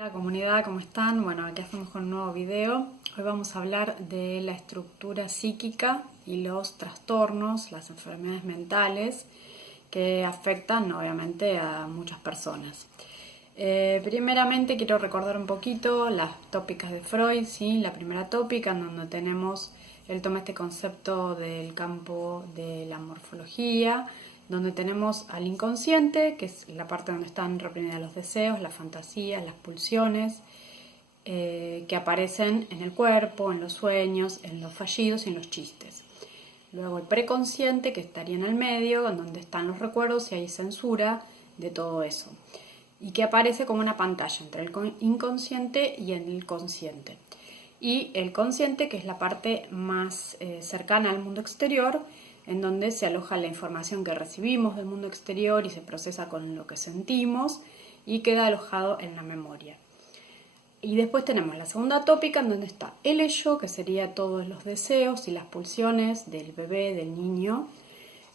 Hola comunidad, ¿cómo están? Bueno, aquí estamos con un nuevo video. Hoy vamos a hablar de la estructura psíquica y los trastornos, las enfermedades mentales que afectan obviamente a muchas personas. Primeramente quiero recordar un poquito las tópicas de Freud, ¿sí? La primera tópica en donde él toma este concepto del campo de la morfología, donde tenemos al inconsciente, que es la parte donde están reprimidos los deseos, las fantasías, las pulsiones, que aparecen en el cuerpo, en los sueños, en los fallidos y en los chistes. Luego el preconsciente, que estaría en el medio, en donde están los recuerdos y hay censura de todo eso. Y que aparece como una pantalla entre el inconsciente y el consciente. Y el consciente, que es la parte más cercana al mundo exterior, en donde se aloja la información que recibimos del mundo exterior y se procesa con lo que sentimos y queda alojado en la memoria. Y después tenemos la segunda tópica, en donde está el ello, que sería todos los deseos y las pulsiones del bebé, del niño,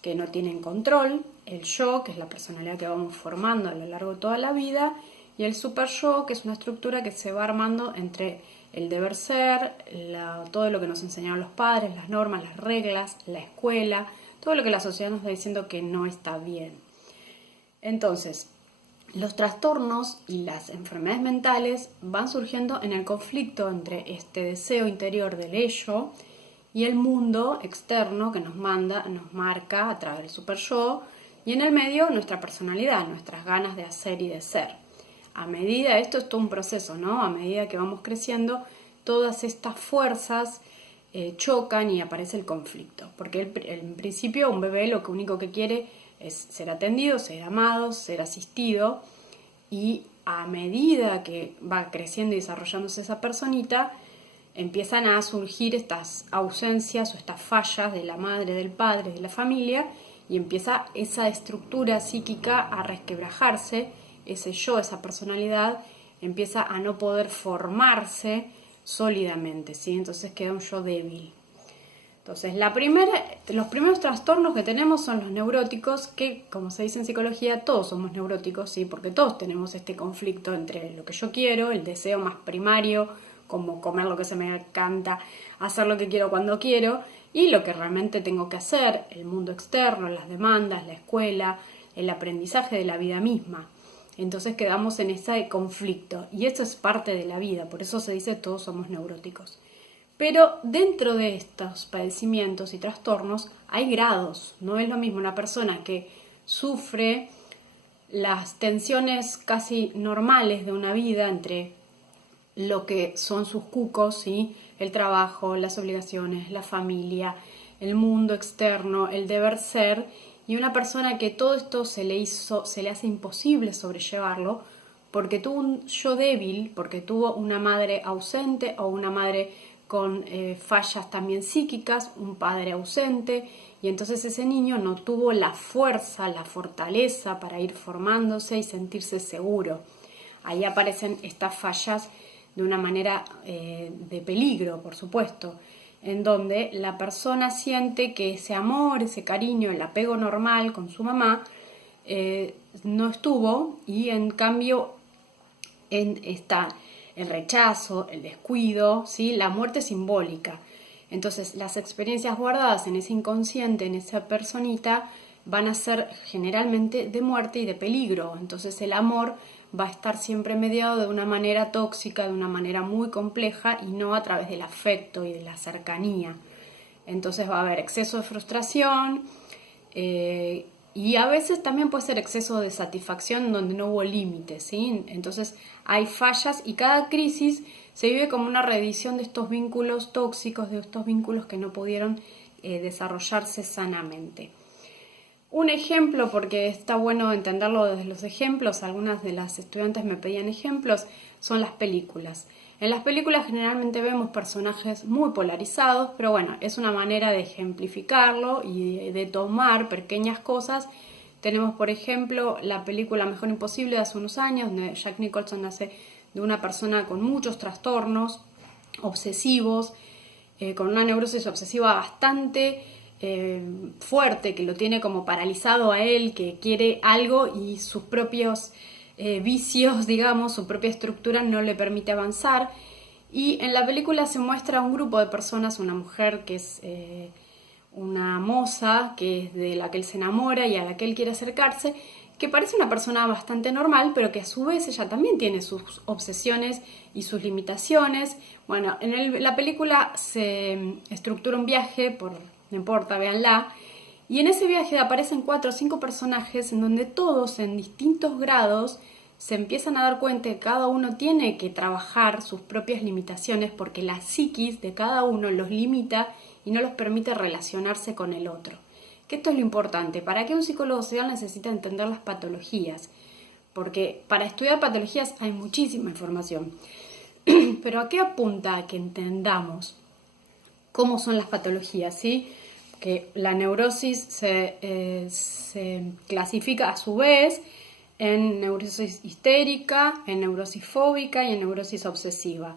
que no tienen control, el yo, que es la personalidad que vamos formando a lo largo de toda la vida, y el super yo, que es una estructura que se va armando entre el deber ser, todo lo que nos enseñaron los padres, las normas, las reglas, la escuela, todo lo que la sociedad nos está diciendo que no está bien. Entonces, los trastornos y las enfermedades mentales van surgiendo en el conflicto entre este deseo interior del ello y el mundo externo que nos marca a través del super yo, y en el medio nuestra personalidad, nuestras ganas de hacer y de ser. A medida, esto es todo un proceso, ¿no? A medida que vamos creciendo, todas estas fuerzas chocan y aparece el conflicto. Porque en principio un bebé lo único que quiere es ser atendido, ser amado, ser asistido, y a medida que va creciendo y desarrollándose esa personita, empiezan a surgir estas ausencias o estas fallas de la madre, del padre, de la familia, y empieza esa estructura psíquica a resquebrajarse, ese yo, esa personalidad, empieza a no poder formarse sólidamente, ¿sí? Entonces queda un yo débil. Entonces, los primeros trastornos que tenemos son los neuróticos, que, como se dice en psicología, todos somos neuróticos, ¿sí? Porque todos tenemos este conflicto entre lo que yo quiero, el deseo más primario, como comer lo que se me canta, hacer lo que quiero cuando quiero, y lo que realmente tengo que hacer, el mundo externo, las demandas, la escuela, el aprendizaje de la vida misma. Entonces quedamos en ese conflicto, y eso es parte de la vida, por eso se dice todos somos neuróticos. Pero dentro de estos padecimientos y trastornos hay grados. No es lo mismo una persona que sufre las tensiones casi normales de una vida entre lo que son sus cucos, ¿sí? El trabajo, las obligaciones, la familia, el mundo externo, el deber ser, y una persona que todo esto se le hace imposible sobrellevarlo porque tuvo un yo débil, porque tuvo una madre ausente o una madre con fallas también psíquicas, un padre ausente, y entonces ese niño no tuvo la fuerza, la fortaleza para ir formándose y sentirse seguro. Ahí aparecen estas fallas de una manera de peligro, por supuesto, en donde la persona siente que ese amor, ese cariño, el apego normal con su mamá no estuvo, y en cambio está el rechazo, el descuido, ¿sí? La muerte simbólica. Entonces, las experiencias guardadas en ese inconsciente, en esa personita, van a ser generalmente de muerte y de peligro. Entonces, el amor va a estar siempre mediado de una manera tóxica, de una manera muy compleja, y no a través del afecto y de la cercanía. Entonces va a haber exceso de frustración, y a veces también puede ser exceso de satisfacción donde no hubo límites, ¿sí? Entonces hay fallas, y cada crisis se vive como una reedición de estos vínculos tóxicos, de estos vínculos que no pudieron desarrollarse sanamente. Un ejemplo, porque está bueno entenderlo desde los ejemplos, algunas de las estudiantes me pedían ejemplos, son las películas. En las películas generalmente vemos personajes muy polarizados, pero bueno, es una manera de ejemplificarlo y de tomar pequeñas cosas. Tenemos, por ejemplo, la película Mejor Imposible de hace unos años, donde Jack Nicholson hace de una persona con muchos trastornos obsesivos, con una neurosis obsesiva bastante fuerte, que lo tiene como paralizado a él, que quiere algo y sus propios vicios, digamos, su propia estructura no le permite avanzar. Y en la película se muestra un grupo de personas, una mujer que es una moza, que es de la que él se enamora y a la que él quiere acercarse, que parece una persona bastante normal, pero que a su vez ella también tiene sus obsesiones y sus limitaciones. Bueno, en la película se estructura un viaje, no importa, véanla, y en ese viaje aparecen 4 o 5 personajes en donde todos en distintos grados se empiezan a dar cuenta que cada uno tiene que trabajar sus propias limitaciones porque la psiquis de cada uno los limita y no los permite relacionarse con el otro. Que esto es lo importante. ¿Para qué un psicólogo social necesita entender las patologías? Porque para estudiar patologías hay muchísima información. Pero ¿a qué apunta? A que entendamos cómo son las patologías, ¿sí? Que la neurosis se clasifica a su vez en neurosis histérica, en neurosis fóbica y en neurosis obsesiva.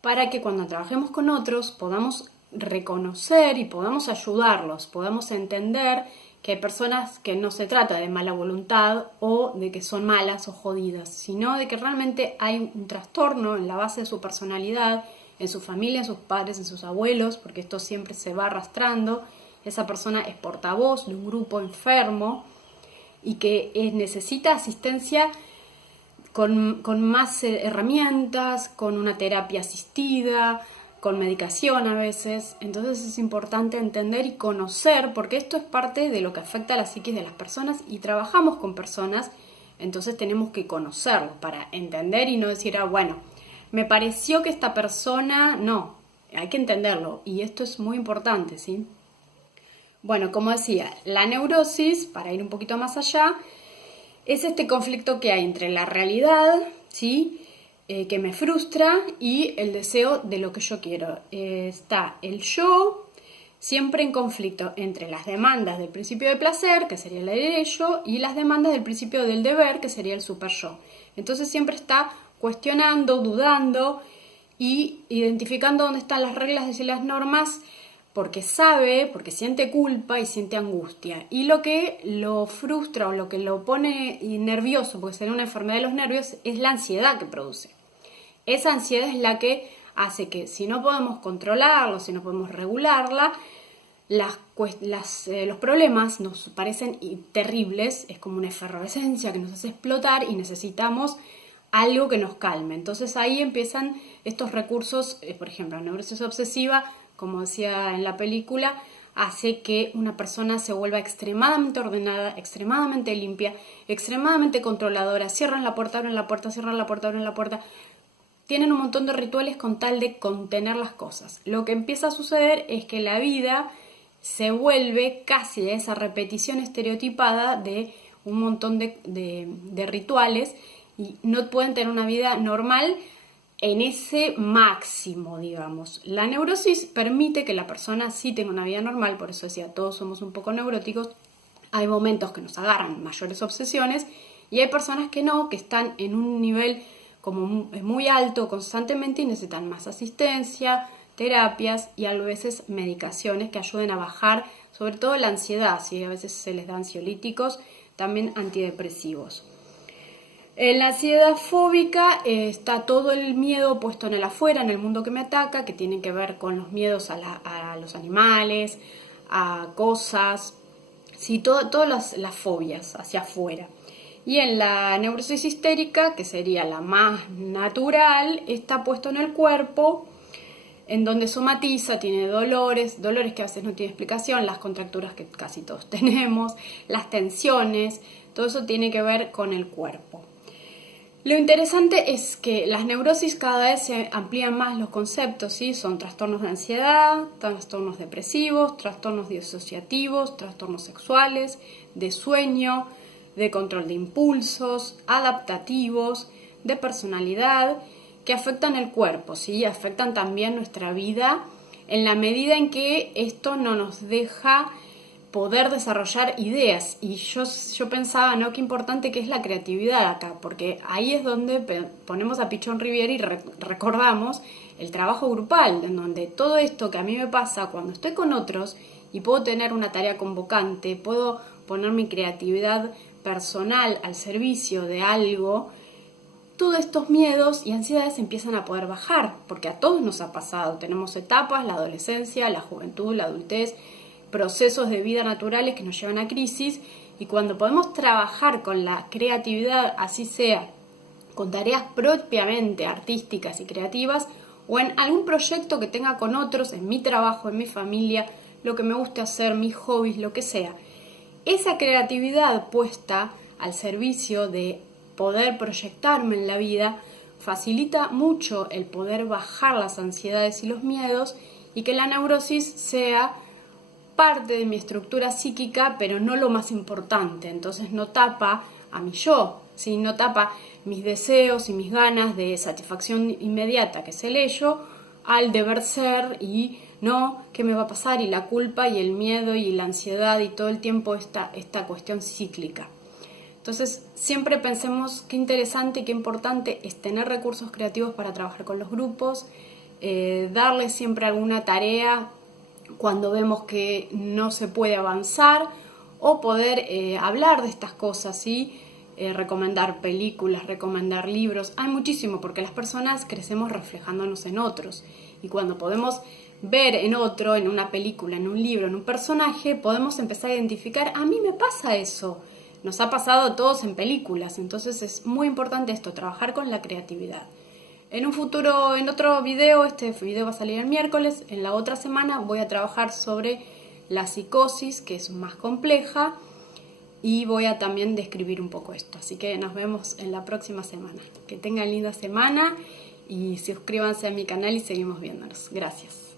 Para que cuando trabajemos con otros podamos reconocer y podamos ayudarlos, podamos entender que hay personas que no se trata de mala voluntad o de que son malas o jodidas, sino de que realmente hay un trastorno en la base de su personalidad, en su familia, en sus padres, en sus abuelos, porque esto siempre se va arrastrando. Esa persona es portavoz de un grupo enfermo y que necesita asistencia con más herramientas, con una terapia asistida, con medicación a veces. Entonces es importante entender y conocer, porque esto es parte de lo que afecta a la psiquis de las personas y trabajamos con personas, entonces tenemos que conocerlo para entender y no decir, bueno, me pareció que esta persona, no, hay que entenderlo y esto es muy importante, ¿sí? Bueno, como decía, la neurosis, para ir un poquito más allá, es este conflicto que hay entre la realidad, ¿sí?, que me frustra y el deseo de lo que yo quiero. Está el yo siempre en conflicto entre las demandas del principio de placer, que sería el ello, y las demandas del principio del deber, que sería el super yo. Entonces siempre está cuestionando, dudando y identificando dónde están las reglas y las normas, porque sabe, porque siente culpa y siente angustia. Y lo que lo frustra o lo que lo pone nervioso, porque sería una enfermedad de los nervios, es la ansiedad que produce. Esa ansiedad es la que hace que si no podemos controlarlo, si no podemos regularla, los problemas nos parecen terribles, es como una efervescencia que nos hace explotar y necesitamos algo que nos calme. Entonces ahí empiezan estos recursos, por ejemplo, la neurosis obsesiva, como decía en la película, hace que una persona se vuelva extremadamente ordenada, extremadamente limpia, extremadamente controladora. Cierran la puerta, abren la puerta, cierran la puerta, abren la puerta. Tienen un montón de rituales con tal de contener las cosas. Lo que empieza a suceder es que la vida se vuelve casi esa repetición estereotipada de un montón de rituales y no pueden tener una vida normal en ese máximo, digamos. La neurosis permite que la persona sí tenga una vida normal, por eso decía, todos somos un poco neuróticos. Hay momentos que nos agarran mayores obsesiones y hay personas que no, que están en un nivel como muy alto constantemente y necesitan más asistencia, terapias y a veces medicaciones que ayuden a bajar sobre todo la ansiedad, ¿sí? A veces se les da ansiolíticos, también antidepresivos. En la ansiedad fóbica está todo el miedo puesto en el afuera, en el mundo que me ataca, que tiene que ver con los miedos a los animales, a cosas, ¿sí? Todas las fobias hacia afuera. Y en la neurosis histérica, que sería la más natural, está puesto en el cuerpo, en donde somatiza, tiene dolores que a veces no tienen explicación, las contracturas que casi todos tenemos, las tensiones, todo eso tiene que ver con el cuerpo. Lo interesante es que las neurosis cada vez se amplían más los conceptos, ¿sí? Son trastornos de ansiedad, trastornos depresivos, trastornos disociativos, trastornos sexuales, de sueño, de control de impulsos, adaptativos, de personalidad, que afectan el cuerpo, ¿sí? Afectan también nuestra vida en la medida en que esto no nos deja poder desarrollar ideas. Y yo pensaba, ¿no? Qué importante que es la creatividad acá, porque ahí es donde ponemos a Pichón Riviere y recordamos el trabajo grupal, en donde todo esto que a mí me pasa cuando estoy con otros y puedo tener una tarea convocante, puedo poner mi creatividad personal al servicio de algo, todos estos miedos y ansiedades empiezan a poder bajar, porque a todos nos ha pasado. Tenemos etapas, la adolescencia, la juventud, la adultez, procesos de vida naturales que nos llevan a crisis, y cuando podemos trabajar con la creatividad, así sea con tareas propiamente artísticas y creativas, o en algún proyecto que tenga con otros, en mi trabajo, en mi familia, lo que me guste hacer, mis hobbies, lo que sea, esa creatividad puesta al servicio de poder proyectarme en la vida facilita mucho el poder bajar las ansiedades y los miedos, y que la neurosis sea parte de mi estructura psíquica, pero no lo más importante. Entonces no tapa a mi yo, ¿sí? No tapa mis deseos y mis ganas de satisfacción inmediata, que es el ello, al deber ser y no, ¿qué me va a pasar? Y la culpa y el miedo y la ansiedad y todo el tiempo esta cuestión cíclica. Entonces siempre pensemos qué interesante y qué importante es tener recursos creativos para trabajar con los grupos, darles siempre alguna tarea cuando vemos que no se puede avanzar, o poder hablar de estas cosas, ¿sí? Recomendar películas, recomendar libros. Hay muchísimo, porque las personas crecemos reflejándonos en otros, y cuando podemos ver en otro, en una película, en un libro, en un personaje, podemos empezar a identificar, a mí me pasa eso, nos ha pasado a todos en películas. Entonces es muy importante esto, trabajar con la creatividad. En un futuro, en otro video, este video va a salir el miércoles, en la otra semana voy a trabajar sobre la psicosis, que es más compleja, y voy a también describir un poco esto. Así que nos vemos en la próxima semana. Que tengan linda semana y suscríbanse a mi canal y seguimos viéndonos. Gracias.